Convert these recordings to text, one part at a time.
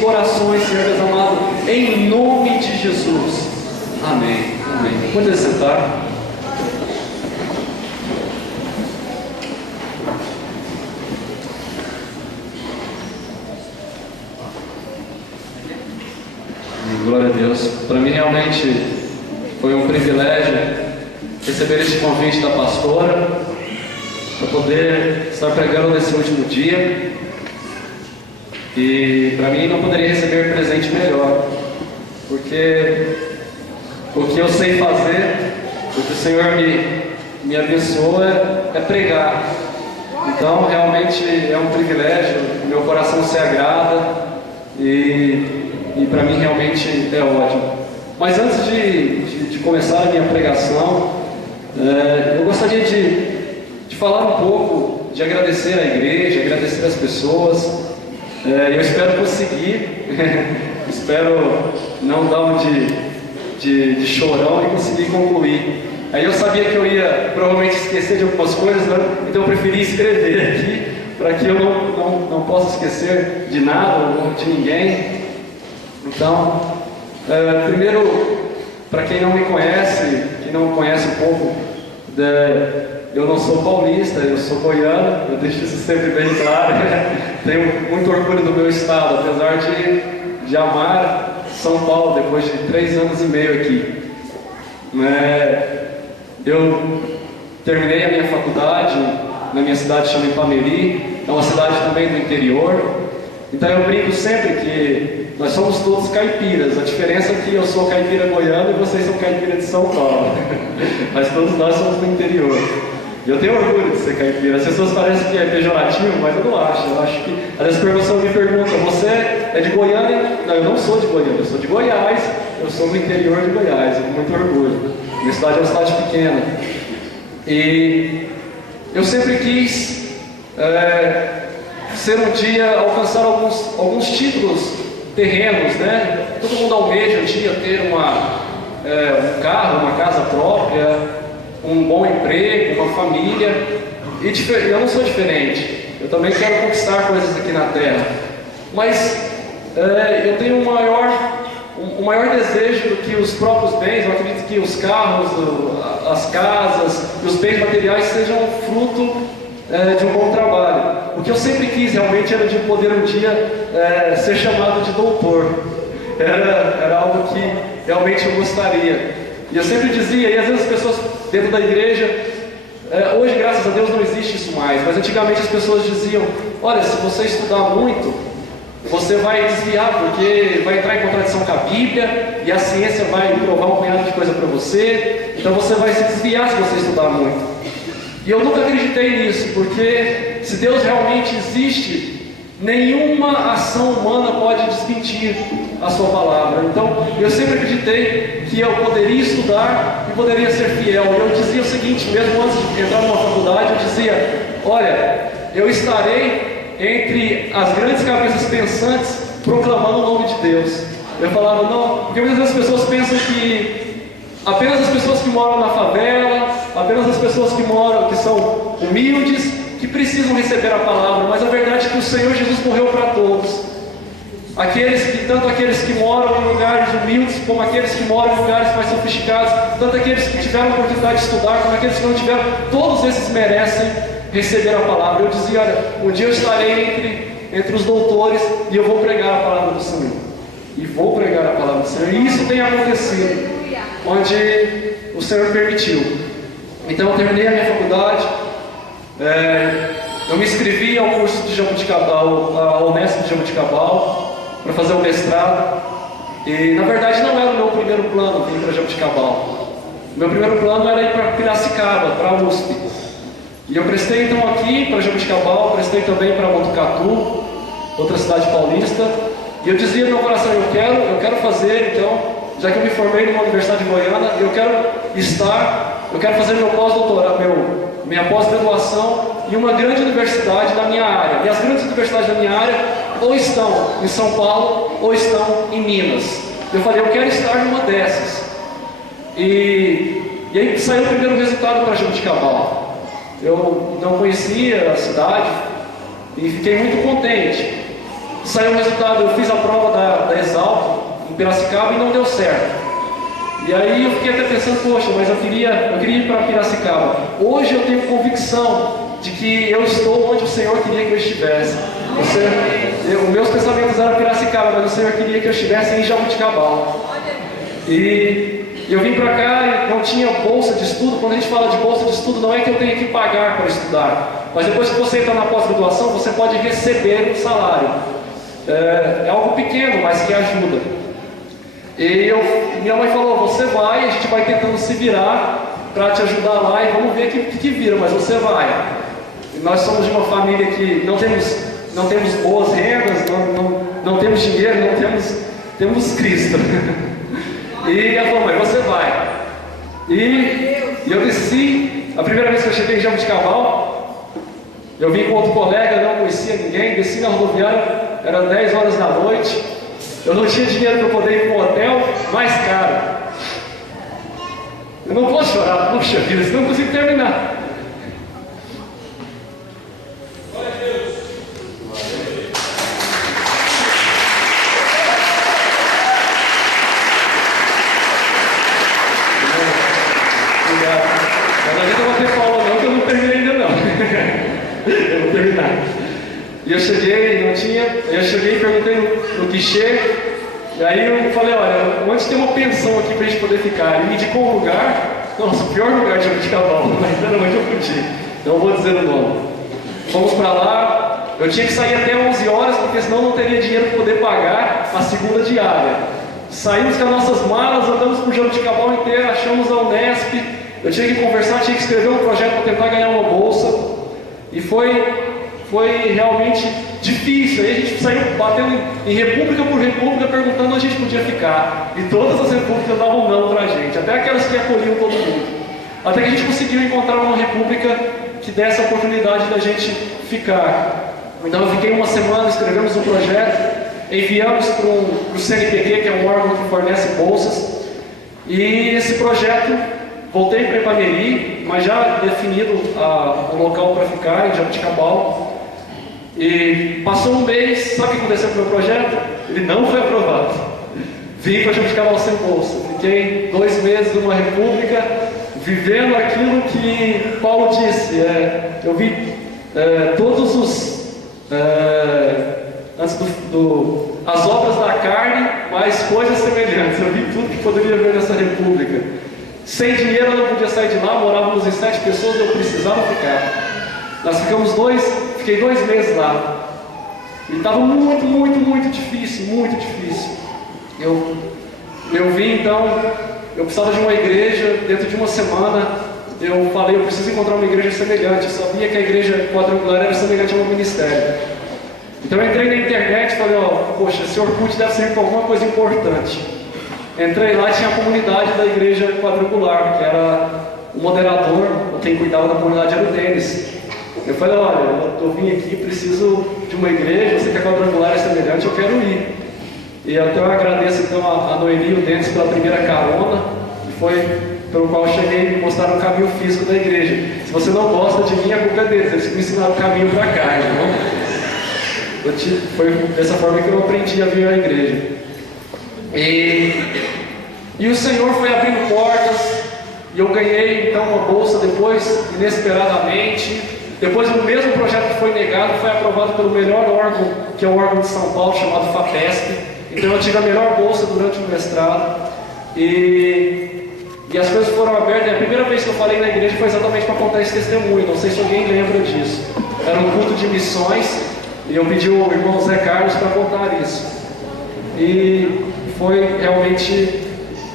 Corações, Senhor Deus amado, em nome de Jesus. Amém. Amém. Pode sentar. Glória a Deus. Para mim realmente foi um privilégio receber este convite da pastora para poder estar pregando nesse último dia. E para mim não poderia receber presente melhor, porque o que eu sei fazer, o que o Senhor me abençoa é pregar. Então realmente é um privilégio, meu coração se agrada e para mim realmente é ótimo. Mas antes de começar a minha pregação, eu gostaria de falar um pouco, de agradecer a igreja, agradecer as pessoas. Eu espero conseguir, espero não dar um de chorão e conseguir concluir. Aí eu sabia que eu ia provavelmente esquecer de algumas coisas, né? Então eu preferi escrever aqui, para que eu não possa esquecer de nada ou de ninguém. Então, primeiro, para quem não me conhece, quem não conhece um pouco, eu não sou paulista, eu sou goiano, eu deixo isso sempre bem claro. Tenho muito orgulho do meu estado, apesar de amar São Paulo depois de 3 anos e meio aqui. Eu terminei a minha faculdade na minha cidade, chama Ipameri, é uma cidade também do interior. Então eu brinco sempre que nós somos todos caipiras, a diferença é que eu sou caipira goiano e vocês são caipira de São Paulo, mas todos nós somos do interior. E eu tenho orgulho de ser caipira. As pessoas parecem que é pejorativo, mas eu não acho. Eu acho que, às vezes, a pessoa me pergunta: você é de Goiânia? Não, eu não sou de Goiânia, eu sou de Goiás. Eu sou do interior de Goiás, eu tenho muito orgulho. Minha cidade é uma cidade pequena. E eu sempre quis ser um dia, alcançar alguns títulos terrenos, né? Todo mundo almeja um dia ter um carro, uma casa própria, um bom emprego, uma família, e eu não sou diferente. Eu também quero conquistar coisas aqui na terra, mas eu tenho um maior desejo do que os próprios bens. Eu acredito que os carros, as casas e os bens materiais sejam fruto de um bom trabalho. O que eu sempre quis realmente era de poder um dia ser chamado de doutor. Era algo que realmente eu gostaria. E eu sempre dizia, e às vezes as pessoas dentro da igreja, hoje graças a Deus não existe isso mais, mas antigamente as pessoas diziam: olha, se você estudar muito, você vai desviar, porque vai entrar em contradição com a Bíblia, e a ciência vai provar um punhado de coisa para você, então você vai se desviar se você estudar muito. E eu nunca acreditei nisso, porque se Deus realmente existe, nenhuma ação humana pode desmentir a sua palavra. Então eu sempre acreditei que eu poderia estudar e poderia ser fiel. E eu dizia o seguinte, mesmo antes de entrar numa faculdade, eu dizia: olha, eu estarei entre as grandes cabeças pensantes proclamando o nome de Deus. Eu falava: não, porque muitas vezes as pessoas pensam que apenas as pessoas que moram na favela, apenas as pessoas que são humildes, que precisam receber a palavra. Mas a verdade é que o Senhor Jesus morreu para todos. Tanto aqueles que moram em lugares humildes, como aqueles que moram em lugares mais sofisticados, tanto aqueles que tiveram a oportunidade de estudar, como aqueles que não tiveram, todos esses merecem receber a palavra. Eu dizia: olha, um dia eu estarei entre os doutores e eu vou pregar a palavra do Senhor. E vou pregar a palavra do Senhor. E isso tem acontecido, onde o Senhor permitiu. Então eu terminei a minha faculdade, eu me inscrevi ao curso de Jaboticabal, ao Unesp de Jaboticabal, para fazer o mestrado. E na verdade não era o meu primeiro plano vir para Jaboticabal. O meu primeiro plano era ir para Piracicaba, para a USP. E eu prestei então aqui para Jaboticabal, prestei também para Botucatu, outra cidade paulista. E eu dizia no meu coração: eu quero fazer, então, já que eu me formei numa universidade goiana, eu quero fazer meu pós-doutorado, minha pós-graduação em uma grande universidade da minha área. E as grandes universidades da minha área ou estão em São Paulo ou estão em Minas. Eu falei: eu quero estar numa dessas. E aí saiu o primeiro resultado para Jaboticabal. Eu não conhecia a cidade e fiquei muito contente. saiu o resultado, eu fiz a prova da Exalc em Piracicaba e não deu certo. E aí eu fiquei até pensando, poxa, mas eu queria ir para Piracicaba. Hoje eu tenho convicção de que eu estou onde o Senhor queria que eu estivesse. Os meus pensamentos eram Piracicaba, mas o Senhor queria que eu estivesse em Jabuticabal. E eu vim para cá e não tinha bolsa de estudo. Quando a gente fala de bolsa de estudo, não é que eu tenha que pagar para estudar, mas depois que você entra na pós-graduação, você pode receber um salário. É algo pequeno, mas que ajuda. E minha mãe falou, você vai, a gente vai tentando se virar para te ajudar lá e vamos ver o que vira, mas você vai. E nós somos de uma família que não temos boas rendas, não temos dinheiro, temos Cristo. E ela falou, mãe, você vai. E eu desci, a primeira vez que eu cheguei em Jabuticabal, eu vim com outro colega, não conhecia ninguém, desci na rodoviária, era 10 horas da noite, eu não tinha dinheiro para poder ir para um hotel mais caro. Eu não posso chorar, puxa vida, senão não consigo terminar. E eu cheguei e perguntei no guichê, e aí eu falei, olha, onde tem uma pensão aqui para a gente poder ficar? Ele me indicou um lugar, nossa, o pior lugar de Jabuticabal, mas era onde eu podia, então eu vou dizer o nome. Fomos para lá, eu tinha que sair até 11 horas, porque senão não teria dinheiro para poder pagar a segunda diária. Saímos com as nossas malas, andamos por Jabuticabal inteiro, achamos a Unesp, eu tinha que conversar, tinha que escrever um projeto para tentar ganhar uma bolsa, e foi realmente difícil. Aí a gente saiu batendo em república por república, perguntando onde a gente podia ficar. E todas as repúblicas davam não para a gente, até aquelas que acolhiam todo mundo. Até que a gente conseguiu encontrar uma república que desse a oportunidade da gente ficar. Então eu fiquei uma semana, escrevemos um projeto, enviamos para o CNPq, que é um órgão que fornece bolsas. E esse projeto, voltei para Ipameri, mas já definido o local para ficar, em Jabuticabal. E passou um mês, sabe o que aconteceu com o meu projeto? Ele não foi aprovado. Vim para Jabuticabal sem bolsa. Fiquei 2 meses numa república, vivendo aquilo que Paulo disse. Eu vi todos os... as obras da carne, mas coisas semelhantes. Eu vi tudo que poderia ver nessa república. Sem dinheiro eu não podia sair de lá, morávamos em 7 pessoas, eu precisava ficar. Nós fiquei 2 meses lá. E estava muito, muito, muito difícil, muito difícil. Eu vim então, eu precisava de uma igreja, dentro de uma semana, eu falei, eu preciso encontrar uma igreja semelhante. Eu sabia que a igreja quadrangular era semelhante ao meu ministério. Então eu entrei na internet e falei, poxa, esse Orkut deve servir para alguma coisa importante. Entrei lá e tinha a comunidade da igreja quadrangular, que era o moderador, quem cuidava da comunidade era o Denis. Eu falei, olha, eu vim aqui, preciso de uma igreja, você que é quadrangular é semelhante, eu quero ir. E então eu agradeço então a Noemi e o Denis pela primeira carona, que foi pelo qual eu cheguei e me mostraram o caminho físico da igreja. Se você não gosta de mim, a culpa é deles, eles me ensinaram o caminho para cá, então foi dessa forma que eu aprendi a vir à igreja. E o Senhor foi abrindo portas, e eu ganhei então uma bolsa depois, inesperadamente. Depois o mesmo projeto que foi negado, foi aprovado pelo melhor órgão, que é o órgão de São Paulo, chamado FAPESP. Então eu tive a melhor bolsa durante o mestrado. E as coisas foram abertas. E a primeira vez que eu falei na igreja foi exatamente para contar esse testemunho. Não sei se alguém lembra disso. Era um culto de missões, e eu pedi ao irmão Zé Carlos para contar isso. E foi realmente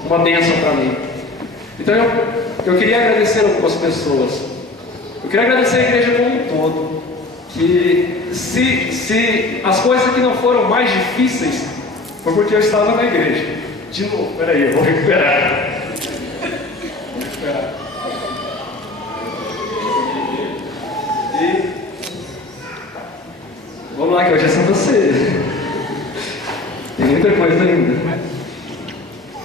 uma bênção para mim. Então eu queria agradecer algumas pessoas. Eu queria agradecer a igreja como um todo. Que se as coisas que não foram mais difíceis, foi porque eu estava na igreja. De novo, peraí, eu vou recuperar. Vamos lá, que hoje é Santa Ceia. Tem muita coisa ainda.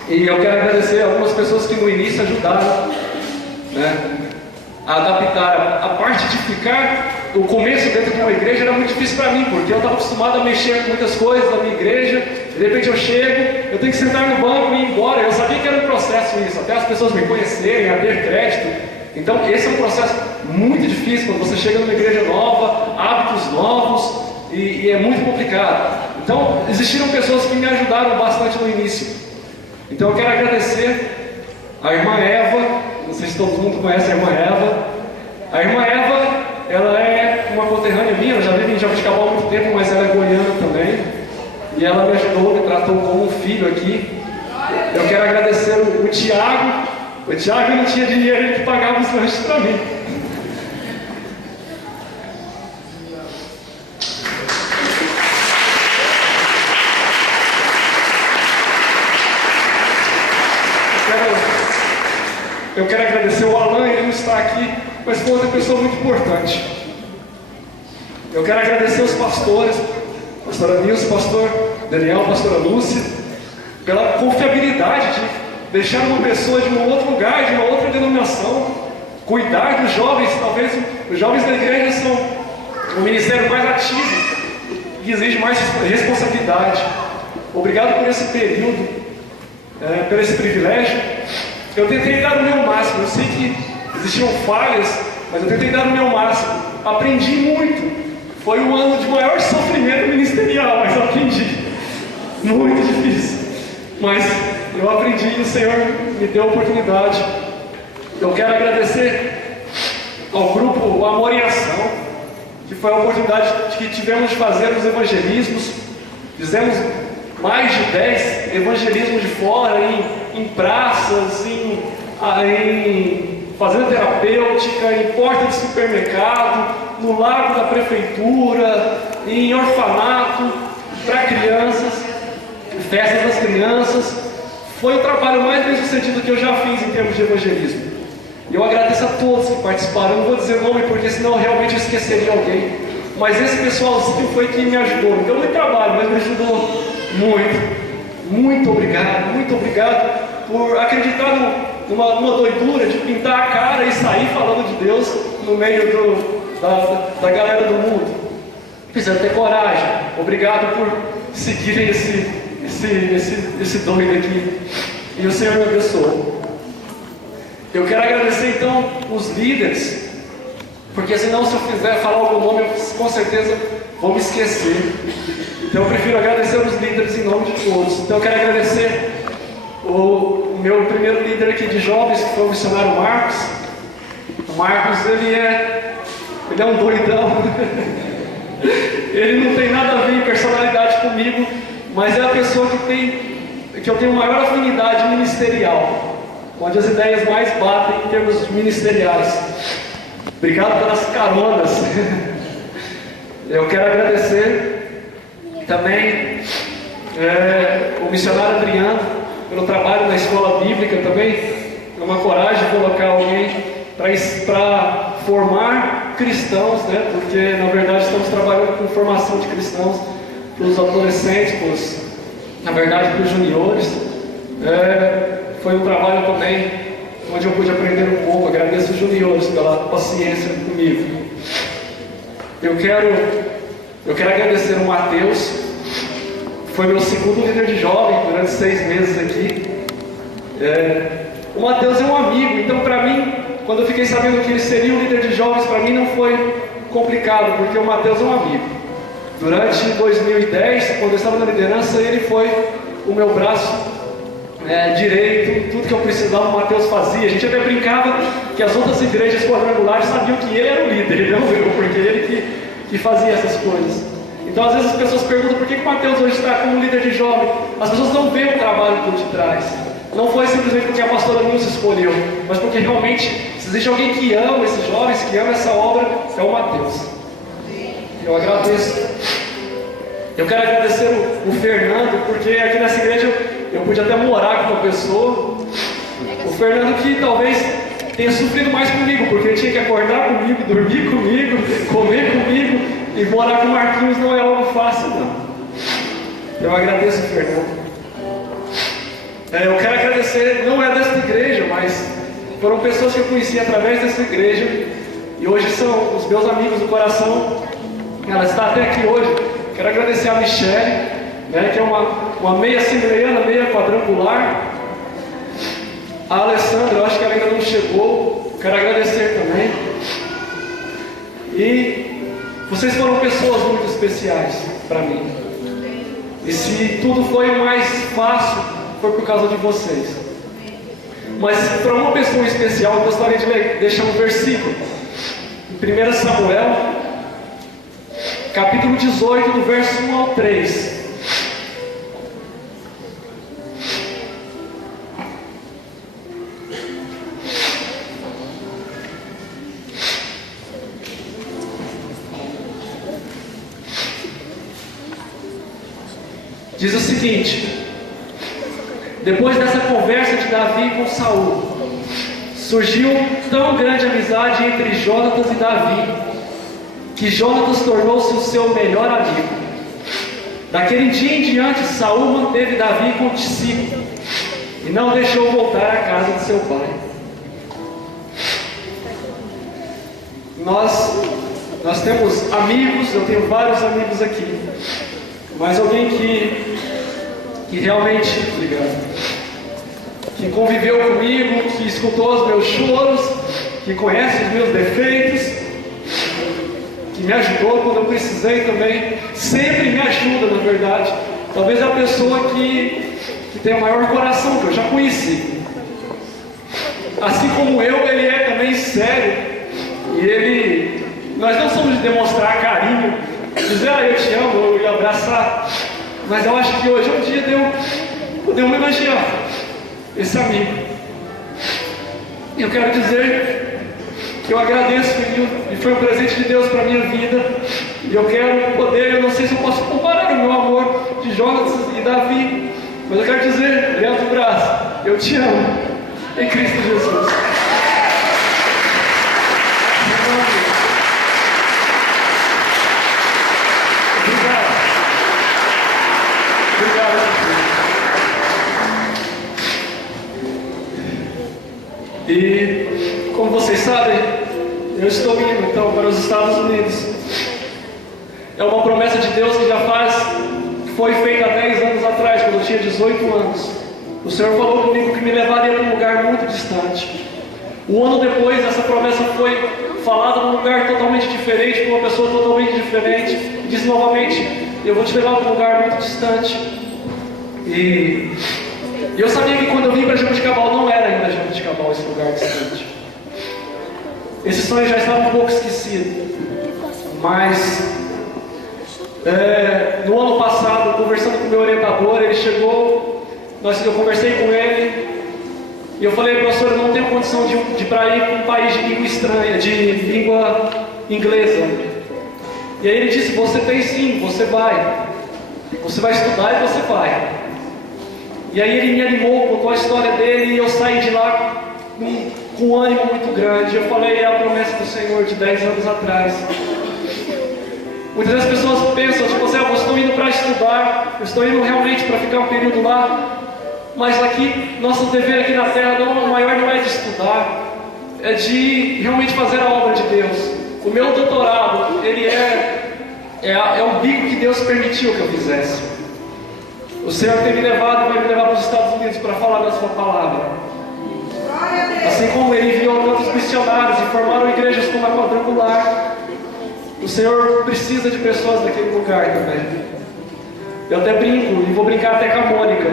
E eu quero agradecer a algumas pessoas que no início ajudaram, né, a adaptar a parte de ficar o começo dentro de uma igreja era muito difícil para mim, porque eu estava acostumado a mexer com muitas coisas da minha igreja, de repente eu chego, eu tenho que sentar no banco e ir embora. Eu sabia que era um processo isso, até as pessoas me conhecerem, a ter crédito. Então esse é um processo muito difícil, quando você chega numa igreja nova, hábitos novos, e é muito complicado. Então existiram pessoas que me ajudaram bastante no início. Então eu quero agradecer a irmã Eva, não sei se todo mundo conhece a irmã Eva. A irmã Eva, ela é uma conterrânea minha, eu já vivo em Jabuticabal há muito tempo, mas ela é goiana também. E ela me ajudou, me tratou como um filho aqui. Eu quero agradecer o Tiago. O Tiago não tinha dinheiro, ele que pagava os lanches para mim. Eu quero agradecer o Alan, ele não está aqui, mas foi outra pessoa muito importante. Eu quero agradecer os pastores, pastora Nilson, pastor Daniel, pastora Lúcia, pela confiabilidade de deixar uma pessoa de um outro lugar, de uma outra denominação, cuidar dos jovens. Talvez os jovens da igreja são o ministério mais ativo, que exige mais responsabilidade. Obrigado por esse período, por esse privilégio. Eu tentei dar o meu máximo. Eu sei que existiam falhas, mas eu tentei dar o meu máximo. Aprendi muito. Foi um ano de maior sofrimento ministerial, mas eu aprendi. Muito difícil. Mas eu aprendi e o Senhor me deu a oportunidade. Eu quero agradecer ao grupo Amor em Ação, que foi a oportunidade que tivemos de fazer os evangelismos. Fizemos mais de 10 evangelismos de fora, em praças, em fazenda terapêutica, em porta de supermercado, no lago da prefeitura, em orfanato, para crianças, festas das crianças. Foi o trabalho mais bem sucedido que eu já fiz em termos de evangelismo. E eu agradeço a todos que participaram. Eu não vou dizer nome porque senão eu realmente esqueceria alguém. Mas esse pessoalzinho foi quem me ajudou. Deu muito trabalho, mas me ajudou muito. Muito obrigado por acreditar numa doidura de pintar a cara e sair falando de Deus no meio da galera do mundo. Precisam ter coragem. Obrigado por seguirem esse doido aqui. E o Senhor me abençoe. Eu quero agradecer então os líderes, porque senão se eu fizer falar algum nome, eu com certeza vou me esquecer. Então eu prefiro agradecer os líderes em nome de todos. Então eu quero agradecer o meu primeiro líder aqui de jovens, que foi o missionário Marcos. O Marcos, ele é um doidão. Ele não tem nada a ver em personalidade comigo, mas é a pessoa que eu tenho maior afinidade ministerial, onde as ideias mais batem em termos ministeriais. Obrigado pelas caronas. Eu quero agradecer também o missionário Adriano pelo trabalho na escola bíblica também. É uma coragem colocar alguém para formar cristãos, né? Porque na verdade estamos trabalhando com formação de cristãos para os adolescentes, na verdade para os juniores. Foi um trabalho também onde eu pude aprender um pouco. Agradeço os juniores pela paciência comigo. Eu quero agradecer o Mateus, foi meu segundo líder de jovem durante 6 meses aqui. O Mateus é um amigo, então para mim, quando eu fiquei sabendo que ele seria o líder de jovens, para mim não foi complicado, porque o Mateus é um amigo. Durante 2010, quando eu estava na liderança, ele foi o meu braço direito, tudo que eu precisava o Mateus fazia. A gente até brincava que as outras igrejas quadrangulares sabiam que ele era o líder, não eu, porque ele que fazia essas coisas. Então às vezes as pessoas perguntam por que o Mateus hoje está como líder de jovem. As pessoas não veem o trabalho por detrás. Não foi simplesmente porque a pastora Nilce escolheu, mas porque realmente, se existe alguém que ama esses jovens, que ama essa obra, é o Mateus. Eu agradeço. Eu quero agradecer o Fernando, porque aqui nessa igreja eu pude até morar com uma pessoa. O Fernando que talvez tenha sofrido mais comigo, porque ele tinha que acordar comigo, dormir comigo, comer comigo, e morar com o Marquinhos não é algo fácil, não. Eu agradeço o Fernando. Eu quero agradecer, não é desta igreja, mas foram pessoas que eu conheci através dessa igreja, e hoje são os meus amigos do coração. Ela está até aqui hoje. Quero agradecer a Michelle, né, que é uma meia assembleiana, meia quadrangular. A Alessandra, eu acho que ela ainda não chegou. Quero agradecer também. E vocês foram pessoas muito especiais para mim. E se tudo foi mais fácil, foi por causa de vocês. Mas para uma pessoa especial, eu gostaria de deixar um versículo. Em 1 Samuel, capítulo 18, do verso 1 ao 3. Diz o seguinte: depois dessa conversa de Davi com Saul, surgiu tão grande amizade entre Jonatas e Davi, que Jonatas tornou-se o seu melhor amigo. Daquele dia em diante, Saul manteve Davi consigo e não deixou voltar à casa de seu pai. Nós temos amigos, eu tenho vários amigos aqui, mas alguém que realmente, que conviveu comigo, que escutou os meus choros, que conhece os meus defeitos, que me ajudou quando eu precisei também, sempre me ajuda, na verdade. Talvez é a pessoa que tem o maior coração que eu já conheci. Assim como eu, ele é também sério, e nós não somos de demonstrar carinho, dizer, eu te amo, e abraçar, mas eu acho que hoje é um dia de eu poder homenagear esse amigo. E eu quero dizer que eu agradeço e foi um presente de Deus para a minha vida, e eu quero poder, eu não sei se eu posso comparar o meu amor de Jonas e Davi, mas eu quero dizer, Leandro Braz, eu te amo em Cristo Jesus. E, como vocês sabem, eu estou indo então para os Estados Unidos. É uma promessa de Deus que foi feita há 10 anos atrás, quando eu tinha 18 anos. O Senhor falou comigo que me levaria para um lugar muito distante. Um ano depois, essa promessa foi falada num lugar totalmente diferente, com uma pessoa totalmente diferente. E disse novamente, eu vou te levar para um lugar muito distante. E eu sabia que quando eu vim para Jaboticabal, não era ainda Jaboticabal esse lugar distante. Esse sonho já estava um pouco esquecido. Mas no ano passado, conversando com o meu orientador, ele chegou, eu conversei com ele, e eu falei, professor, eu não tenho condição de ir para ir para um país de língua estranha, de língua inglesa. E aí ele disse, você tem sim, você vai estudar e você vai. E aí ele me animou, contou a história dele, e eu saí de lá com um ânimo muito grande. Eu falei, é a promessa do Senhor de 10 anos atrás. Muitas vezes as pessoas pensam, eu estou indo para estudar, eu estou indo realmente para ficar um período lá, mas aqui, nosso dever aqui na terra, o maior não é de estudar, é de realmente fazer a obra de Deus. O meu doutorado, ele é o bico que Deus permitiu que eu fizesse. O Senhor tem me levado e vai me levar para os Estados Unidos para falar da sua palavra. Assim como Ele enviou tantos missionários e formaram igrejas como a Quadrangular, o Senhor precisa de pessoas daquele lugar também. Eu até brinco, e vou brincar até com a Mônica.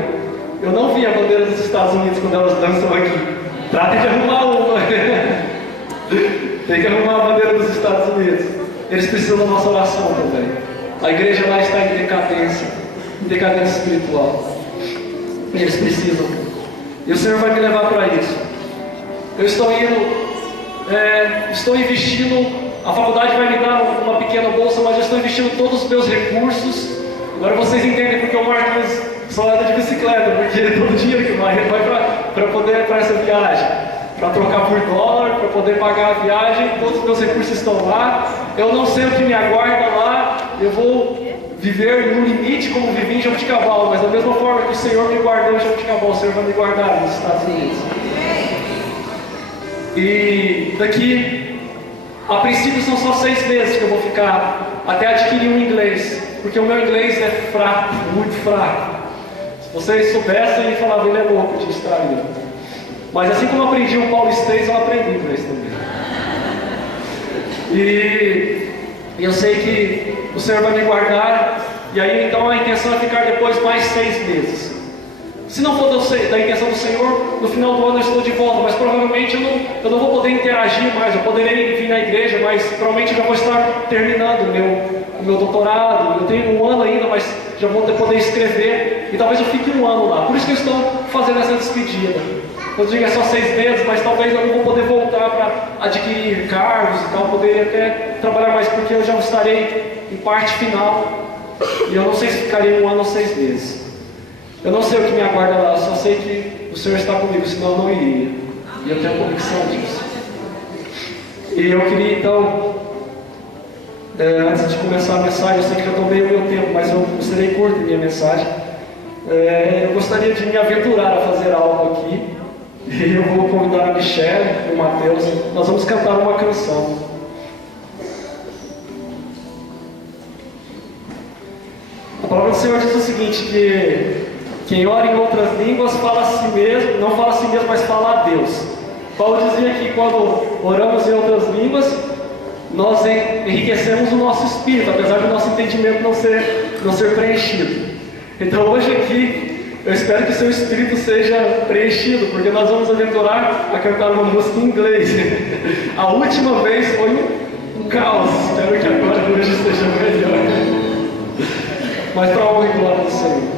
Eu não vi a bandeira dos Estados Unidos quando elas dançam aqui. Tratem de arrumar uma. Tem que arrumar a bandeira dos Estados Unidos. Eles precisam da nossa oração também. A igreja lá está em decadência espiritual. E eles precisam. E o Senhor vai me levar para isso. Eu estou indo, estou investindo. A faculdade vai me dar uma pequena bolsa, mas eu estou investindo todos os meus recursos. Agora vocês entendem porque o Marcos só anda de bicicleta, porque todo o dinheiro que vai para poder para essa viagem, para trocar por dólar, para poder pagar a viagem, todos os meus recursos estão lá. Eu não sei o que me aguarda lá. Eu vou viver no limite como vivi em Jaboticabal, mas da mesma forma que o Senhor me guardou em Jaboticabal, o Senhor vai me guardar nos Estados Unidos. E daqui A princípio são só 6 meses que eu vou ficar até adquirir um inglês, porque o meu inglês é fraco, muito fraco. Se vocês soubessem, ele falava, ele é louco de distraído. Mas assim como eu aprendi o paulistês, eu aprendi inglês também. E eu sei que o Senhor vai me guardar, e aí então a intenção é ficar depois mais 6 meses. Se não for da intenção do Senhor, no final do ano eu estou de volta, mas provavelmente eu não vou poder interagir mais, eu poderei vir na igreja, mas provavelmente eu já vou estar terminando o meu doutorado. Eu tenho um ano ainda, mas já vou poder escrever, e talvez eu fique um ano lá. Por isso que eu estou fazendo essa despedida. Eu digo é só 6 meses, mas talvez eu não vou poder voltar para adquirir cargos e tal, poder até trabalhar mais, porque eu já estarei em parte final, e eu não sei se ficarei 1 ano ou 6 meses. Eu não sei o que me aguarda lá, só sei que o Senhor está comigo, senão eu não iria. E eu tenho convicção disso. E eu queria então, antes de começar a mensagem, eu sei que já tomei o meu tempo, mas eu serei curto em minha mensagem. Eu gostaria de me aventurar a fazer algo aqui. E eu vou convidar a Michelle e o Mateus. Nós vamos cantar uma canção. A palavra do Senhor diz o seguinte, que quem ora em outras línguas fala a si mesmo, não fala a si mesmo, mas fala a Deus. Paulo dizia que quando oramos em outras línguas, nós enriquecemos o nosso espírito, apesar do nosso entendimento não ser preenchido. Então hoje aqui, eu espero que o seu espírito seja preenchido, porque nós vamos aventurar a cantar uma música em inglês. A última vez foi um caos, espero que agora hoje seja melhor. Mas para a honra e glória do Senhor.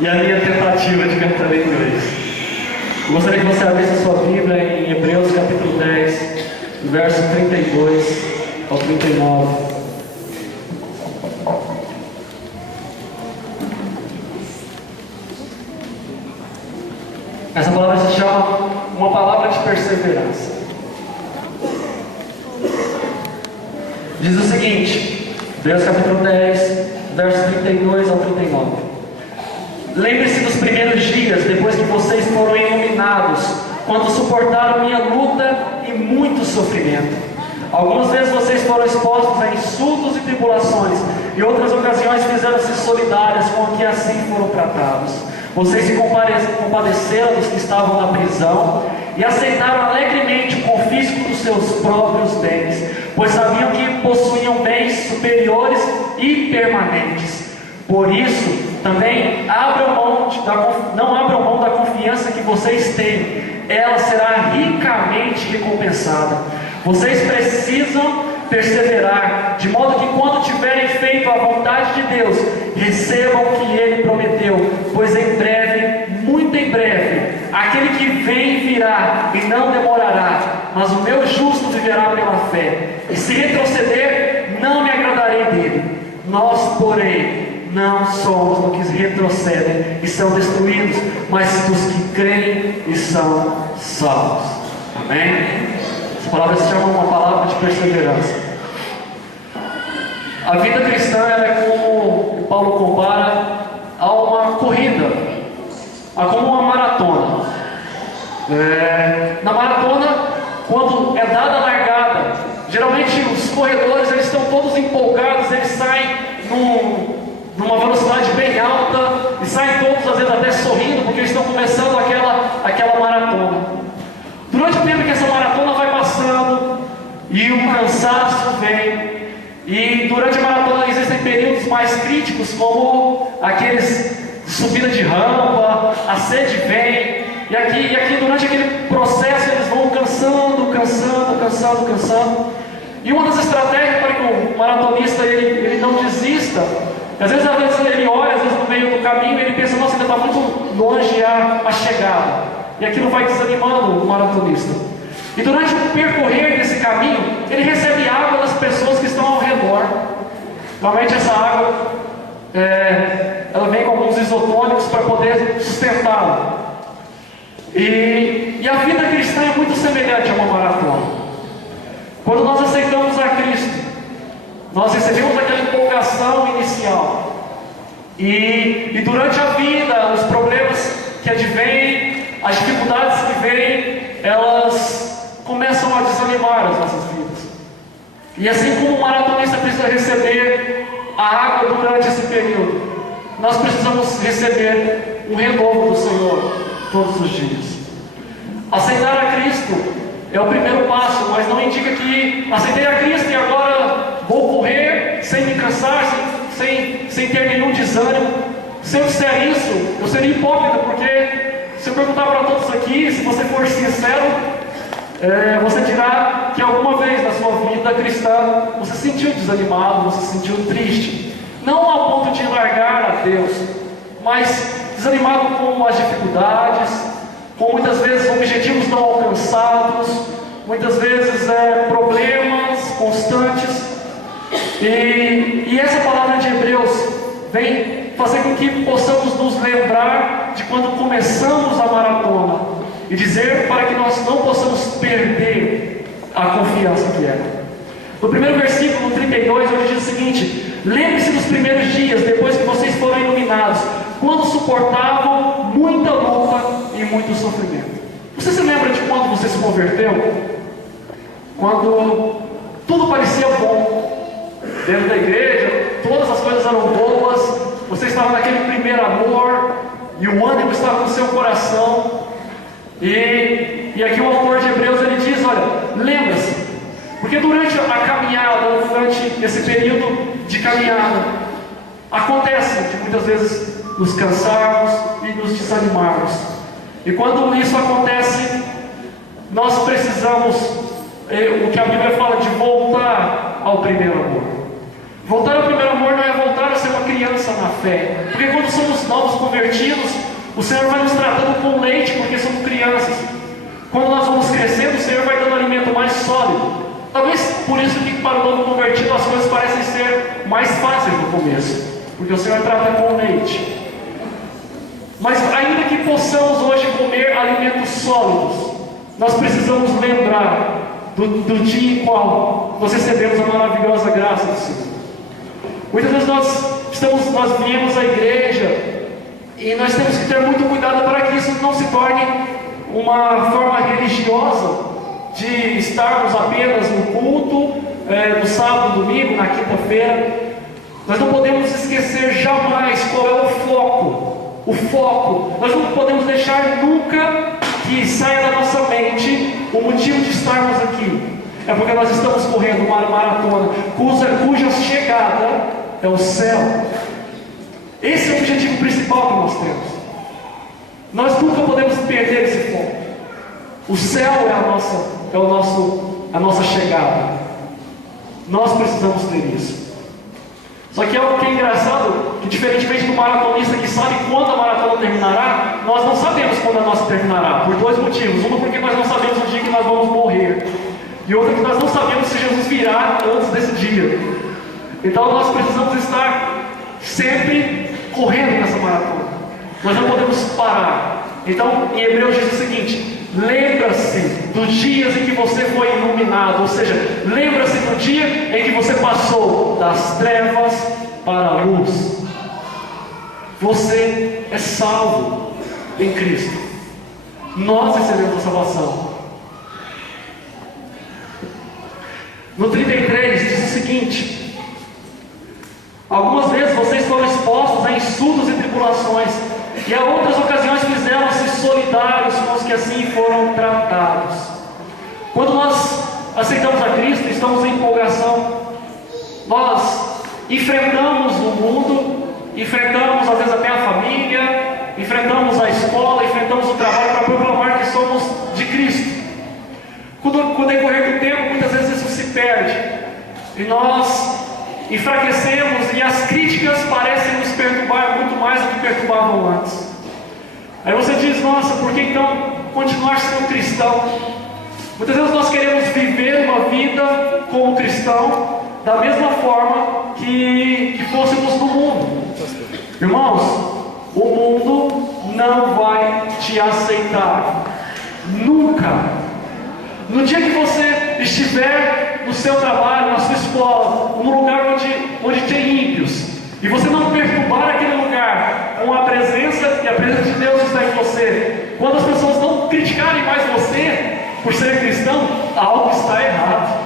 e a minha tentativa de cantar em inglês. Eu gostaria que você abrisse a sua Bíblia em Hebreus capítulo 10, verso 32 ao 39. Essa palavra se chama uma palavra de perseverança. Diz o seguinte, Hebreus capítulo 10, verso 32 ao 39. Lembre-se dos primeiros dias, depois que vocês foram iluminados, quando suportaram minha luta e muito sofrimento. Algumas vezes vocês foram expostos a insultos e tribulações, e outras ocasiões fizeram-se solidárias com que assim foram tratados. Vocês se compadeceram dos que estavam na prisão e aceitaram alegremente o confisco dos seus próprios bens, pois sabiam que possuíam bens superiores e permanentes. Por isso, também não abram mão da confiança que vocês têm, ela será ricamente recompensada. Vocês precisam perseverar, de modo que quando tiverem feito a vontade de Deus, recebam o que Ele prometeu, pois em breve, muito em breve, aquele que vem virá e não demorará, mas o meu justo viverá pela fé, e se retroceder, não me agradarei dele. Nós, porém, não somos dos que retrocedem e são destruídos, mas dos que creem e são salvos. Amém? Essa palavra se chama uma palavra de perseverança. A vida cristã é como Paulo compara a uma corrida, a como uma maratona. Na maratona, quando é dada a largada, geralmente os corredores eles estão todos empolgados, eles saem numa velocidade bem alta e saem todos às vezes até sorrindo porque eles estão começando aquela maratona. Durante o tempo que essa maratona vai passando e o cansaço vem, e durante a maratona existem períodos mais críticos, como aqueles de subida de rampa, a sede vem, e aqui durante aquele processo eles vão cansando. E uma das estratégias para que o maratonista ele não desista, às vezes ele olha, às vezes no meio do caminho, ele pensa, nossa, ainda está muito longe a chegada. E aquilo vai desanimando o maratonista. E durante o percorrer desse caminho, ele recebe água das pessoas que estão ao redor. Normalmente essa água, ela vem com alguns isotônicos para poder sustentá-lo. E a vida cristã é muito semelhante a uma maratona. Quando nós aceitamos a Cristo, nós recebemos aquela empolgação inicial. E durante a vida, os problemas que advêm, as dificuldades que vêm, elas começam a desanimar as nossas vidas. E assim como o maratonista precisa receber a água durante esse período, nós precisamos receber um renovo do Senhor todos os dias. Aceitar a Cristo é o primeiro passo, mas não indica que aceitei a Cristo e agora vou correr sem me cansar, sem ter nenhum desânimo. Se eu disser isso, eu seria hipócrita, porque se eu perguntar para todos aqui, se você for sincero, você dirá que alguma vez na sua vida cristã você se sentiu desanimado, você se sentiu triste. Não ao ponto de largar a Deus, mas desanimado com as dificuldades, com muitas vezes objetivos não alcançados, muitas vezes problemas constantes. E essa palavra de Hebreus vem fazer com que possamos nos lembrar de quando começamos a maratona e dizer para que nós não possamos perder a confiança que é. No primeiro versículo, no 32, ele diz o seguinte: lembre-se dos primeiros dias, depois que vocês foram iluminados, quando suportavam muita luta e muito sofrimento. Você se lembra de quando você se converteu? Quando tudo parecia bom dentro da igreja, todas as coisas eram boas, você estava naquele primeiro amor e o ânimo estava no seu coração. E aqui o autor de Hebreus ele diz, olha, lembra-se, porque durante a caminhada, durante esse período de caminhada, acontece que muitas vezes nos cansarmos e nos desanimarmos. E quando isso acontece, nós precisamos, o que a Bíblia fala, de voltar ao primeiro amor. Voltar ao primeiro amor não é voltar a ser uma criança na fé. Porque quando somos novos convertidos, o Senhor vai nos tratando com leite, porque somos crianças. Quando nós vamos crescendo, o Senhor vai dando alimento mais sólido. Talvez por isso que para o novo convertido as coisas parecem ser mais fáceis no começo, porque o Senhor trata com leite. Mas ainda que possamos hoje comer alimentos sólidos, nós precisamos lembrar do dia em qual nós recebemos a maravilhosa graça do Senhor. Muitas vezes nós viemos à igreja e nós temos que ter muito cuidado para que isso não se torne uma forma religiosa de estarmos apenas no culto, no sábado, domingo, na quinta-feira. Nós não podemos esquecer jamais qual é o foco. O foco. Nós não podemos deixar nunca que saia da nossa mente o motivo de estarmos aqui. É porque nós estamos correndo uma maratona cuja chegada é o céu. Esse é o objetivo principal que nós temos. Nós nunca podemos perder esse foco. O céu é a nossa chegada. Nós precisamos ter isso. Só que algo que é engraçado, que diferentemente do maratonista que sabe quando a maratona terminará, nós não sabemos quando a nossa terminará, por dois motivos. Uma, porque nós não sabemos o dia que nós vamos morrer, e outra, que nós não sabemos se Jesus virá antes desse dia. Então nós precisamos estar sempre correndo nessa maratona. Nós não podemos parar. Então em Hebreus diz o seguinte: lembra-se dos dias em que você foi iluminado, ou seja, lembra-se do dia em que você passou das trevas para a luz. Você é salvo em Cristo. Nós recebemos a salvação. No 33 diz o seguinte: algumas vezes vocês foram expostos a insultos e tribulações, e a outras ocasiões fizeram-se solidários com os que assim foram tratados. Quando nós aceitamos a Cristo, estamos em empolgação. Nós enfrentamos o mundo, enfrentamos às vezes até a família, enfrentamos a escola, enfrentamos o trabalho para proclamar que somos de Cristo. Com o decorrer do tempo, muitas vezes isso se perde, e nós enfraquecemos, e as críticas parecem nos perturbar muito mais do que perturbavam antes. Aí você diz: nossa, por que então continuar sendo cristão? Muitas vezes nós queremos viver uma vida como cristão da mesma forma que fôssemos no mundo. Irmãos, o mundo não vai te aceitar nunca. No dia que você estiver no seu trabalho, na sua escola, num lugar onde tem ímpios, e você não perturbar aquele lugar com a presença, e a presença de Deus está em você, quando as pessoas não criticarem mais você por ser cristão, algo está errado.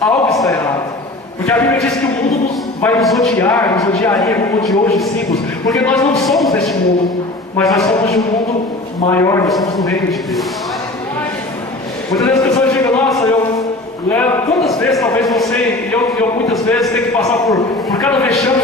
Algo está errado. Porque a Bíblia diz que o mundo vai nos odiar, nos odiaria como odiou os discípulos, porque nós não somos deste mundo, mas nós somos de um mundo maior, nós somos do reino de Deus. Muitas vezes as pessoas dizem: nossa, eu levo, quantas vezes talvez você e eu muitas vezes tem que passar por cada vexame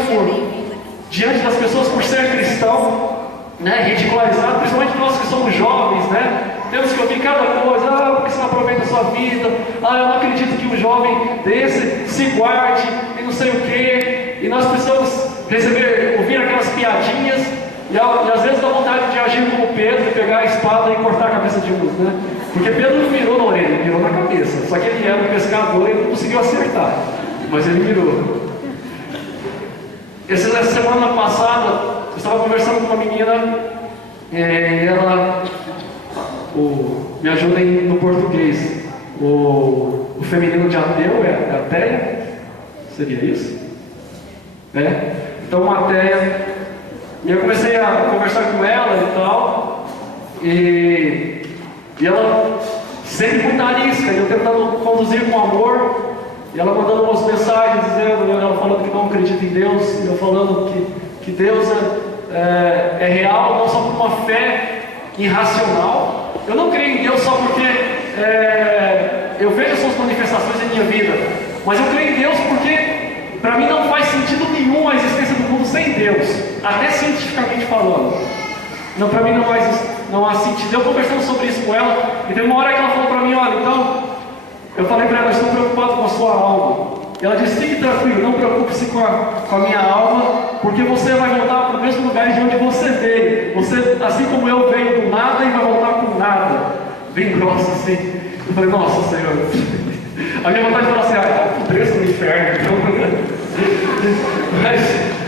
diante das pessoas por ser cristão, né, ridicularizado, principalmente nós que somos jovens, né? Temos que ouvir cada coisa: porque você não aproveita a sua vida, eu não acredito que um jovem desse se guarde, e não sei o quê. E nós precisamos ouvir aquelas piadinhas, e às vezes dá vontade de agir como Pedro, e pegar a espada e cortar a cabeça de uns, né? Porque Pedro não mirou na orelha, ele mirou na cabeça. Só que ele era um pescador e ele não conseguiu acertar, mas ele mirou. Essa semana passada, eu estava conversando com uma menina, e ela me ajuda no português. O feminino de ateu é ateia? Seria isso? Então, uma ateia. E eu comecei a conversar com ela e tal, e ela sempre muito arisca, e eu tentando conduzir com amor, e ela mandando umas mensagens dizendo, ela falando que não acredita em Deus, e eu falando que Deus é real, não só por uma fé irracional. Eu não creio em Deus só porque eu vejo as suas manifestações em minha vida, mas eu creio em Deus porque para mim não faz sentido nenhum a existência do mundo sem Deus, até cientificamente falando. Não, para mim não há sentido. Eu conversando sobre isso com ela, e teve uma hora que ela falou para mim: olha, então, eu falei para ela: estou preocupado com a sua alma. Ela disse: fique tranquilo, não preocupe-se com a minha alma, porque você vai voltar para o mesmo lugar de onde você veio. Você, assim como eu, veio do nada e vai voltar com nada. Bem grossa assim. Eu falei: nossa Senhor. A minha vontade de falar assim: ah, eu preso no inferno, então. Mas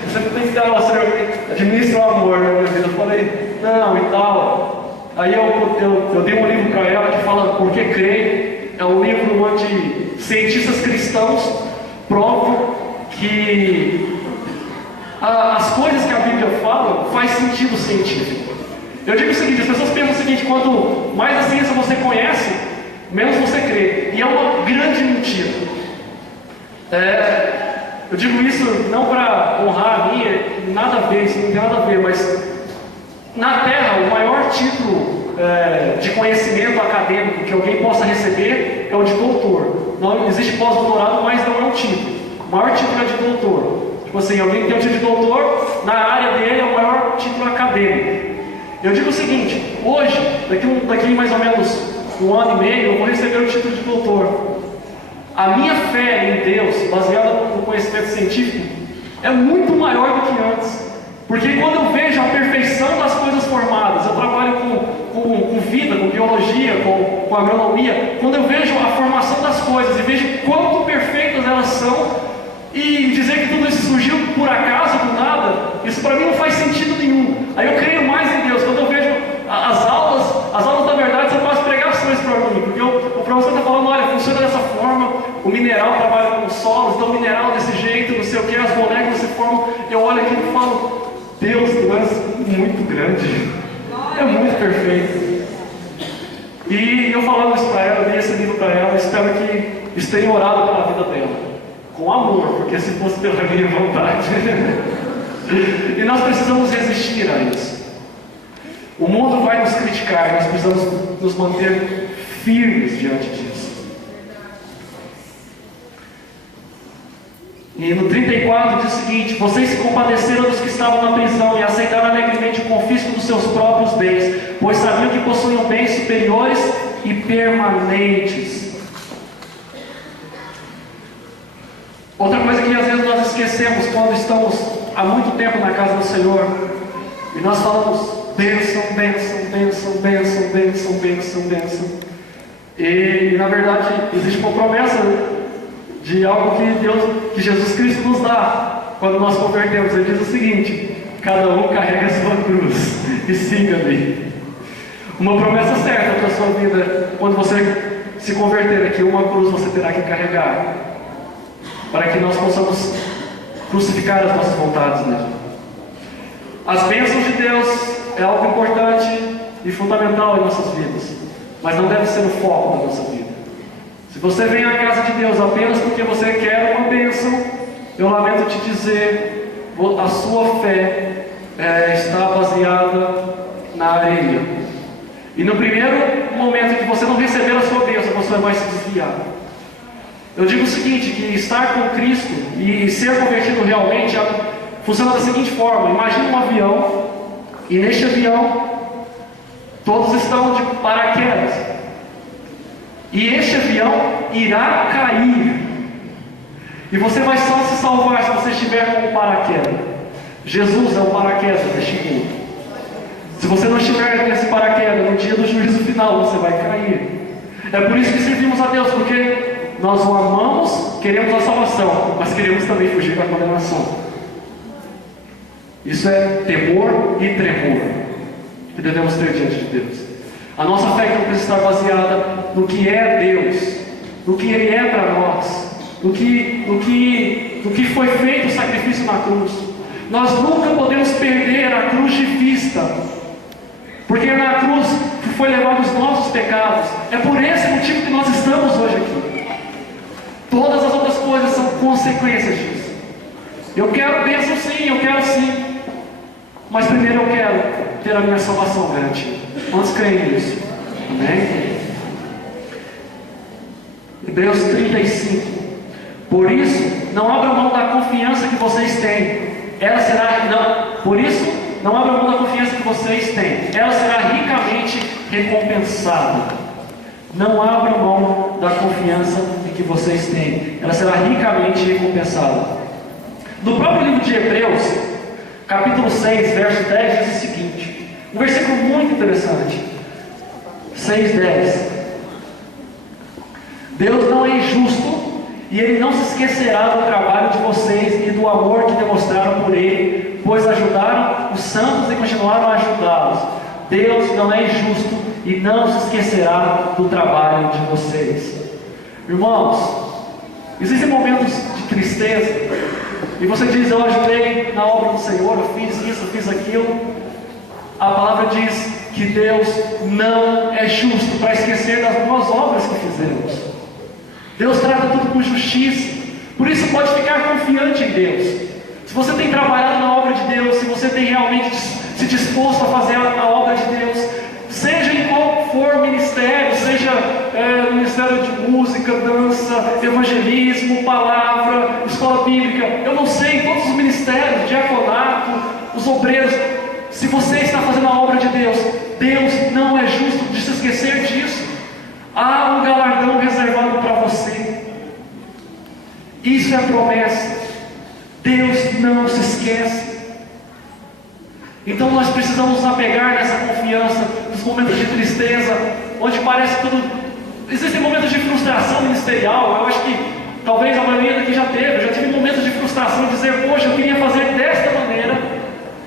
você tem que dar lá, Senhor, administra o amor na minha vida. Eu falei: não, e tal. Aí eu dei um livro para ela que fala Por que Crer. É um livro onde cientistas cristãos provam que as coisas que a Bíblia fala faz sentido científico. Eu digo o seguinte: as pessoas pensam o seguinte: quanto mais a ciência você conhece, menos você crê. E é uma grande mentira. Eu digo isso não para honrar a minha, nada a ver, isso não tem nada a ver, mas na Terra o maior título de conhecimento acadêmico que alguém possa receber é o de doutor. Não existe pós-doutorado, mas não é um título. O maior título é de doutor. Tipo assim, alguém que tem o título de doutor, na área dele é o maior título acadêmico. Eu digo o seguinte: hoje, daqui mais ou menos um ano e meio, eu vou receber o título de doutor. A minha fé em Deus, baseada no conhecimento científico, é muito maior do que antes. Porque quando eu vejo a perfeição das coisas formadas, eu trabalho com vida, com biologia, com agronomia, quando eu vejo a formação das coisas e vejo quanto perfeitas elas são, e dizer que tudo isso surgiu por acaso, do nada, isso para mim não faz sentido nenhum. Aí eu creio mais em Deus. Quando eu vejo as aulas da verdade, são quase pregações para mim, porque o professor está falando: olha, funciona dessa forma, o mineral trabalha com solos, então o mineral desse jeito, não sei o que, as moléculas se formam. Eu olho aqui e falo: Deus, tu és muito grande, é muito perfeito. E eu falando isso para ela, eu dei esse livro para ela, espero que eles tenham orado pela vida dela, com amor, porque se fosse pela minha vontade. E nós precisamos resistir a isso. O mundo vai nos criticar, nós precisamos nos manter firmes diante disso. E no 34 diz o seguinte: vocês se compadeceram dos que estavam na prisão e aceitaram alegremente o confisco dos seus próprios bens, pois sabiam que possuíam bens superiores e permanentes. Outra coisa que às vezes nós esquecemos quando estamos há muito tempo na casa do Senhor, e nós falamos: bênção, bênção, bênção, bênção, bênção, bênção, bênção. E na verdade existe uma promessa de algo que Jesus Cristo nos dá quando nós convertemos. Ele diz o seguinte: cada um carrega a sua cruz e siga-me. Uma promessa certa para a sua vida quando você se converter aqui: uma cruz você terá que carregar, para que nós possamos crucificar as nossas vontades nele. As bênçãos de Deus é algo importante e fundamental em nossas vidas, mas não deve ser o foco da nossa vida. Se você vem à casa de Deus apenas porque você quer uma bênção, eu lamento te dizer, a sua fé está baseada na areia. E no primeiro momento que você não receber a sua bênção, você vai se desviar. Eu digo o seguinte: que estar com Cristo e ser convertido realmente funciona da seguinte forma: imagine um avião, e neste avião todos estão de paraquedas, e este avião irá cair, e você vai só se salvar se você estiver com o paraquedas. Jesus é o paraquedas deste mundo. Se você não estiver nesse paraquedas, no dia do juízo final você vai cair. É por isso que servimos a Deus, porque nós o amamos, queremos a salvação, mas queremos também fugir da condenação. Isso é temor e tremor que devemos ter diante de Deus. A nossa fé não precisa estar baseada no que é Deus, no que Ele é para nós, no que foi feito o sacrifício na cruz. Nós nunca podemos perder a cruz de vista, porque na cruz foi levado os nossos pecados. É por esse motivo que nós estamos hoje aqui. Todas as outras coisas são consequências disso. Eu quero bênção sim, eu quero sim, mas primeiro eu quero ter a minha salvação garantida. Quantos creem nisso? Amém? Hebreus 35. Por isso, não abram mão da confiança que vocês têm. Por isso, não abram mão da confiança que vocês têm. Ela será ricamente recompensada. Não abram mão da confiança em que que vocês têm, ela será ricamente recompensada. No próprio livro de Hebreus, capítulo 6, verso 10, diz o seguinte, um versículo muito interessante, 6:10. Deus não é injusto e Ele não se esquecerá do trabalho de vocês e do amor que demonstraram por Ele, pois ajudaram os santos e continuaram a ajudá-los. Deus não é injusto e não se esquecerá do trabalho de vocês. Irmãos, existem momentos de tristeza e você diz, eu ajudei na obra do Senhor, eu fiz isso, eu fiz aquilo. A palavra diz que Deus não é justo para esquecer das boas obras que fizemos. Deus trata tudo com justiça. Por isso pode ficar confiante em Deus. Se você tem trabalhado na obra de Deus, se você tem realmente se disposto a fazer a obra de Deus, seja em qual for ministério, seja ministério de música, dança, evangelismo, palavra, escola bíblica, eu não sei, todos os ministérios, diaconato, os obreiros, se você está fazendo a obra de Deus, Deus não é justo de se esquecer disso. Há um galardão reservado para você. Isso é promessa. Deus não se esquece. Então nós precisamos nos apegar nessa confiança nos momentos de tristeza, onde parece que tudo... Existem momentos de frustração ministerial. Eu acho que talvez a maioria daqui já teve. Eu já tive momentos de frustração de dizer, poxa, eu queria fazer desta maneira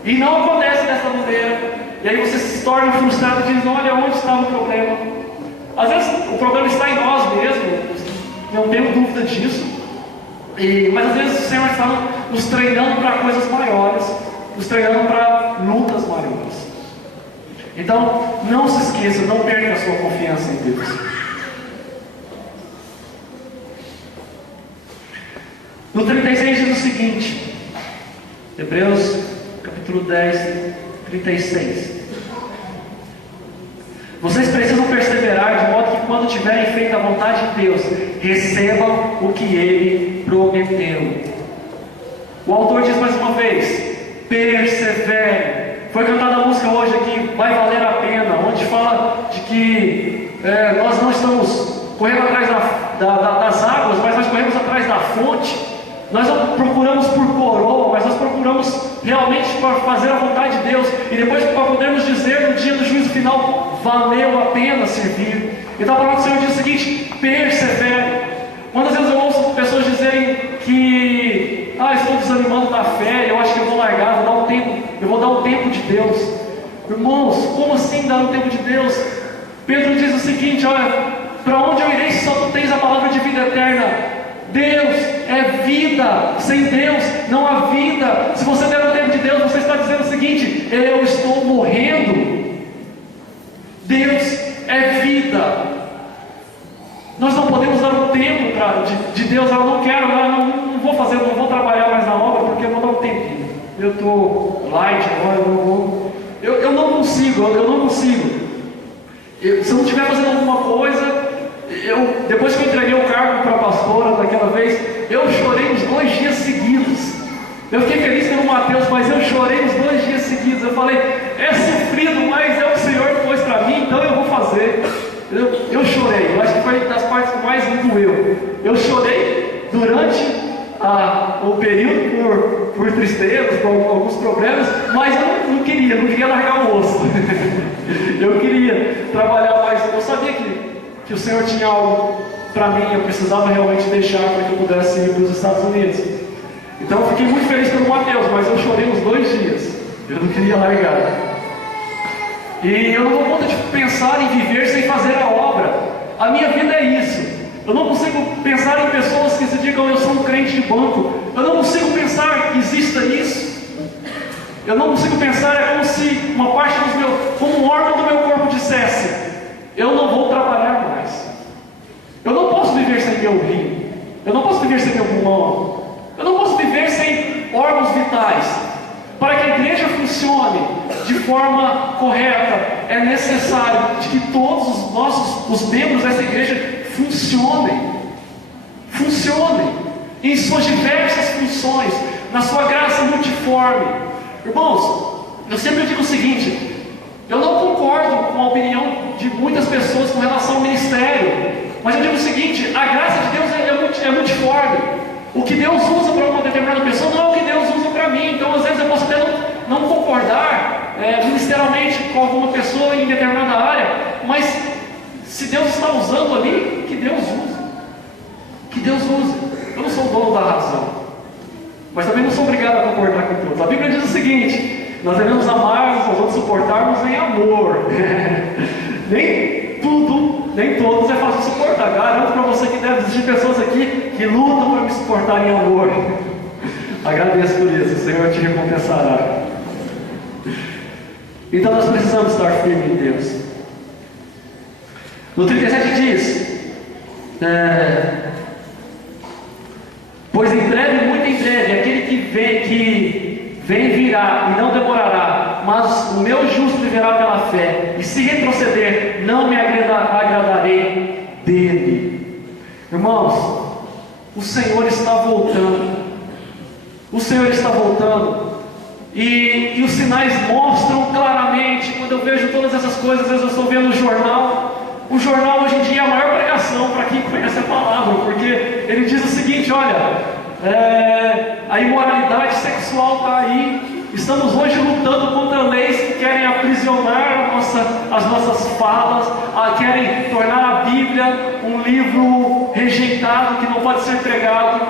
e não acontece desta maneira. E aí você se torna frustrado e diz, olha, onde estava o problema? Às vezes o problema está em nós mesmos, não tenho dúvida disso. Mas às vezes o Senhor está nos treinando para coisas maiores, nos treinando para lutas maiores. Então, não se esqueça, não perca a sua confiança em Deus. No 36 diz o seguinte, Hebreus capítulo 10, 36. Vocês precisam perseverar de modo que quando tiverem feito a vontade de Deus, recebam o que Ele prometeu. O autor diz mais uma vez, persevere. Foi cantada a música hoje aqui, vai valer a pena, onde fala de que nós não estamos correndo atrás das águas, mas nós corremos atrás da fonte. Nós não procuramos por coroa, mas nós procuramos realmente para fazer a vontade de Deus. E depois para podermos dizer no dia do juízo final, valeu a pena servir. Então a palavra do Senhor diz o seguinte, persevere. Quantas vezes eu ouço pessoas dizerem que estou desanimando da fé, eu acho que eu vou largar, eu vou dar o tempo de Deus. Irmãos, como assim dar o tempo de Deus? Pedro diz o seguinte, olha, para onde eu irei se só tu tens a palavra de vida eterna? Deus é vida, sem Deus não há vida. Se você der o tempo de Deus, você está dizendo o seguinte, eu estou morrendo. Deus é vida. Nós não podemos dar o tempo de Deus, eu não quero, não vou fazer, não vou trabalhar mais na obra, porque eu vou dar um tempinho. Eu estou light agora, eu não consigo. Se eu não estiver fazendo alguma coisa, depois que eu entreguei o cargo para a pastora daquela vez, eu chorei uns 2 dias seguidos. Eu fiquei feliz pelo Mateus, mas eu chorei uns 2 dias seguidos. Eu falei, é sofrido, mas é o Senhor que pôs para mim, então eu vou fazer. Eu chorei, eu acho que foi das partes que mais me doeu. Eu chorei durante o período por tristezas, por alguns problemas, mas eu não queria largar o osso. Eu queria trabalhar mais. Eu sabia que o Senhor tinha algo para mim, eu precisava realmente deixar para que eu pudesse ir para os Estados Unidos. Então eu fiquei muito feliz pelo Mateus, mas eu chorei uns 2 dias. Eu não queria largar. E eu não dou conta de pensar em viver sem fazer a obra. A minha vida é isso. Eu não consigo pensar em pessoas que se digam eu sou um crente de banco. Eu não consigo pensar que exista isso. Eu não consigo pensar, é como se uma parte como um órgão do meu corpo dissesse, eu não vou trabalhar mais. Eu não posso viver sem meu rim. Eu não posso viver sem meu pulmão. Eu não posso viver sem órgãos vitais. Para que a igreja funcione de forma correta, é necessário de que todos os membros dessa igreja funcionem em suas diversas funções, na sua graça multiforme. Irmãos, eu sempre digo o seguinte, eu não concordo com a opinião de muitas pessoas com relação ao ministério. Mas eu digo o seguinte: a graça de Deus é multiforme. O que Deus usa para uma determinada pessoa não é o que Deus usa para mim. Então, às vezes, eu posso até não concordar ministerialmente com alguma pessoa em determinada área, mas se Deus está usando ali, que Deus use. Que Deus use. Eu não sou o dono da razão, mas também não sou obrigado a concordar com todos. A Bíblia diz o seguinte: nós devemos amar uns aos outros, suportarmos em amor. Nem todos é fácil suportar. Garanto para você que deve existir pessoas aqui que lutam para me suportar em amor. Agradeço por isso, o Senhor te recompensará. Então nós precisamos estar firmes em Deus. No 37 diz: pois em breve, muito em breve, aquele que vem virá e não demorará, mas o meu justo viverá pela fé, e se retroceder, não me agradarei dele. Irmãos, o Senhor está voltando. O Senhor está voltando. E os sinais mostram claramente. Quando eu vejo todas essas coisas, às vezes eu estou vendo o jornal. O jornal hoje em dia é a maior pregação para quem conhece a palavra, porque ele diz o seguinte: olha, a imoralidade sexual está aí. Estamos hoje lutando contra leis que querem aprisionar as nossas falas, querem tornar a Bíblia um livro rejeitado, que não pode ser pregado.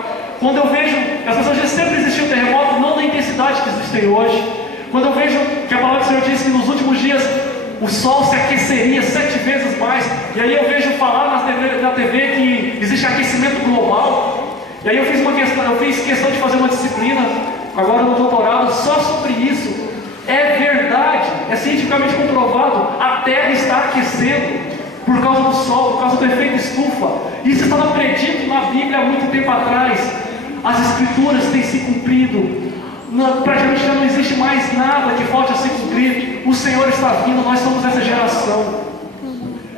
Quando eu vejo, as pessoas dizem que sempre existiu terremoto, não na intensidade que existem hoje. Quando eu vejo que a palavra do Senhor diz que nos últimos dias o sol se aqueceria 7 vezes mais, e aí eu vejo falar na TV que existe aquecimento global, e aí eu fiz questão de fazer uma disciplina, agora no doutorado, só sobre isso. É verdade, é cientificamente comprovado, a Terra está aquecendo por causa do sol, por causa do efeito estufa. Isso estava predito na Bíblia há muito tempo atrás. As Escrituras têm se cumprido. Praticamente já não existe mais nada que falte a se cumprir. O Senhor está vindo, nós somos essa geração.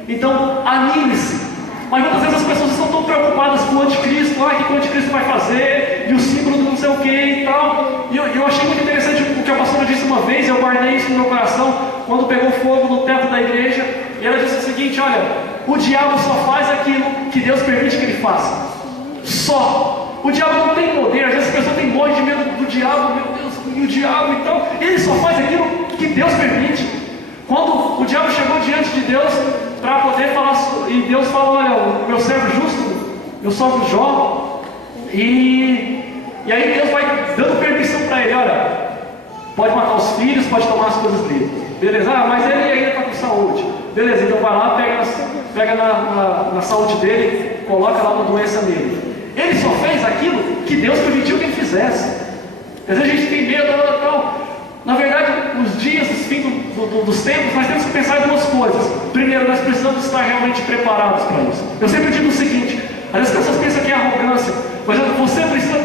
Então, anime-se. Mas muitas vezes as pessoas estão tão preocupadas com o anticristo. O que o anticristo vai fazer, e o símbolo do não sei o que e tal. E eu achei muito interessante o que a pastora disse uma vez, eu guardei isso no meu coração, quando pegou fogo no teto da igreja. E ela disse o seguinte: olha, o diabo só faz aquilo que Deus permite que ele faça. Só. O diabo não tem poder. Às vezes a pessoa tem morre de medo do diabo, meu Deus, e o diabo e tal. Ele só faz aquilo que Deus permite. Quando o diabo chegou diante de Deus para poder falar, e Deus falou: olha, o meu servo justo, eu salvo Jó. E aí Deus vai dando permissão para ele: olha, pode matar os filhos, pode tomar as coisas dele. Beleza? Mas ele ainda está com saúde. Beleza, então vai lá, pega na saúde dele, coloca lá uma doença nele. Ele só fez aquilo que Deus permitiu que ele fizesse. Às vezes a gente tem medo e tal. Na verdade, nos dias, os fins dos tempos, nós temos que pensar em 2 coisas. Primeiro, nós precisamos estar realmente preparados para isso. Eu sempre digo o seguinte: às vezes as pessoas pensam que é arrogância, mas você precisa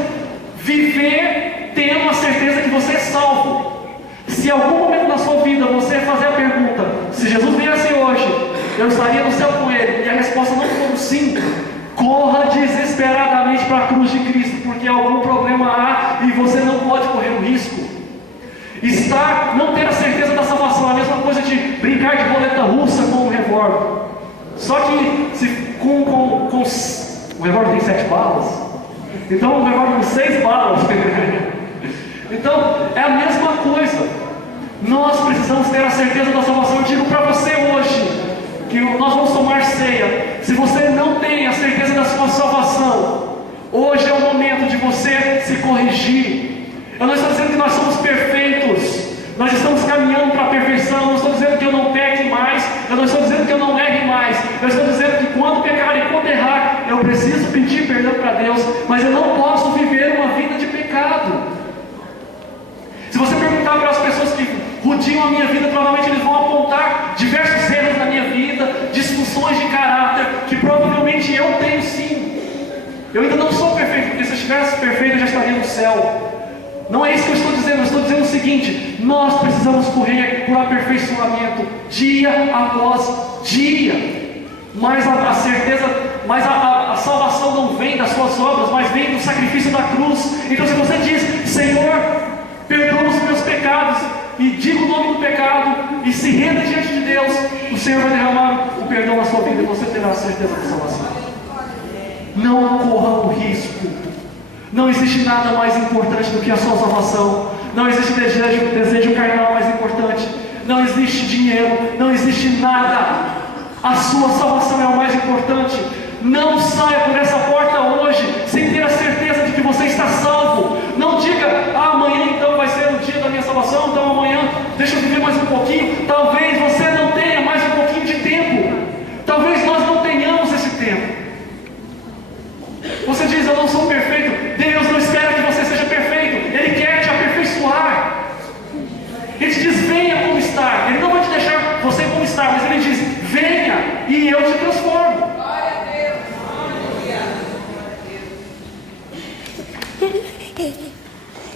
viver tendo a certeza que você é salvo. Se em algum momento na sua vida você fazer a pergunta: se Jesus viesse hoje, eu estaria no céu com ele, e a resposta não for sim, corra desesperadamente para a cruz de Cristo, porque algum problema há e você não pode correr o risco. Não ter a certeza da salvação é a mesma coisa de brincar de roleta russa com um revólver. Só que o revólver tem 7 balas, então o revólver com 6 balas. Então é a mesma coisa. Nós precisamos ter a certeza da salvação. Eu digo para você hoje que nós vamos tomar ceia. Se você não tem a certeza da sua salvação, hoje é o momento de você se corrigir. Eu não estou dizendo que nós somos perfeitos, nós estamos caminhando para a perfeição. Eu não estou dizendo que eu não peque mais, eu não estou dizendo que eu não erre mais. Eu estou dizendo que quando pecar e quando errar, eu preciso pedir perdão para Deus, mas eu não posso viver uma vida de pecado. Se você perguntar para as pessoas que rodeam a minha vida, provavelmente eles vão apontar diversos erros na minha vida, disfunções de caráter, que provavelmente eu tenho sim. Eu ainda não sou perfeito, porque se eu estivesse perfeito eu já estaria no céu. Não é isso que eu estou dizendo. Eu estou dizendo o seguinte: nós precisamos correr por aperfeiçoamento dia após dia. Mas a certeza, mas a salvação não vem das suas obras, mas vem do sacrifício da cruz. Então se você diz: Senhor, perdoa os meus pecados, e diga o nome do pecado, e se renda diante de Deus, o Senhor vai derramar o perdão na sua vida, e você terá a certeza da salvação. não corra o risco. Não existe nada mais importante do que a sua salvação. Não existe desejo carnal mais importante. Não existe dinheiro, não existe nada. A sua salvação é o mais importante. Não saia por essa porta hoje sem ter a certeza de que você está salvo. Não diga, amanhã então vai ser o dia da minha salvação, então amanhã deixa eu viver mais um pouquinho. Talvez você não tenha mais um pouquinho de tempo. Talvez nós não tenhamos esse tempo. Você diz, eu não sou perfeito. Deus não espera que você seja perfeito. Ele quer te aperfeiçoar. Ele te diz, venha como está. Ele não vai te deixar você como está, mas ele diz, venha e eu te transformo.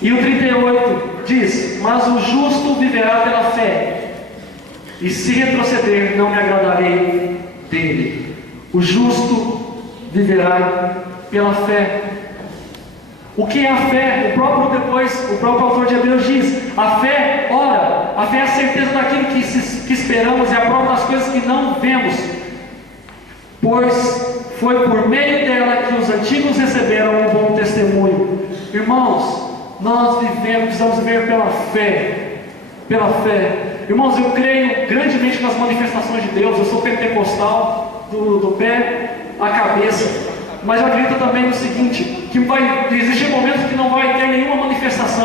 E o 38 diz, mas o justo viverá pela fé, e se retroceder não me agradarei dele. O justo viverá pela fé. O que é a fé? O próprio autor de Hebreus diz, a fé, ora, a fé é a certeza daquilo que esperamos e a prova das coisas que não vemos, pois foi por meio dela que os antigos receberam um bom testemunho. Irmãos, nós precisamos viver pela fé. Pela fé. Irmãos, eu creio grandemente nas manifestações de Deus. Eu sou pentecostal do pé à cabeça. Mas eu acredito também no seguinte, que vai existir momentos que não vai ter nenhuma manifestação.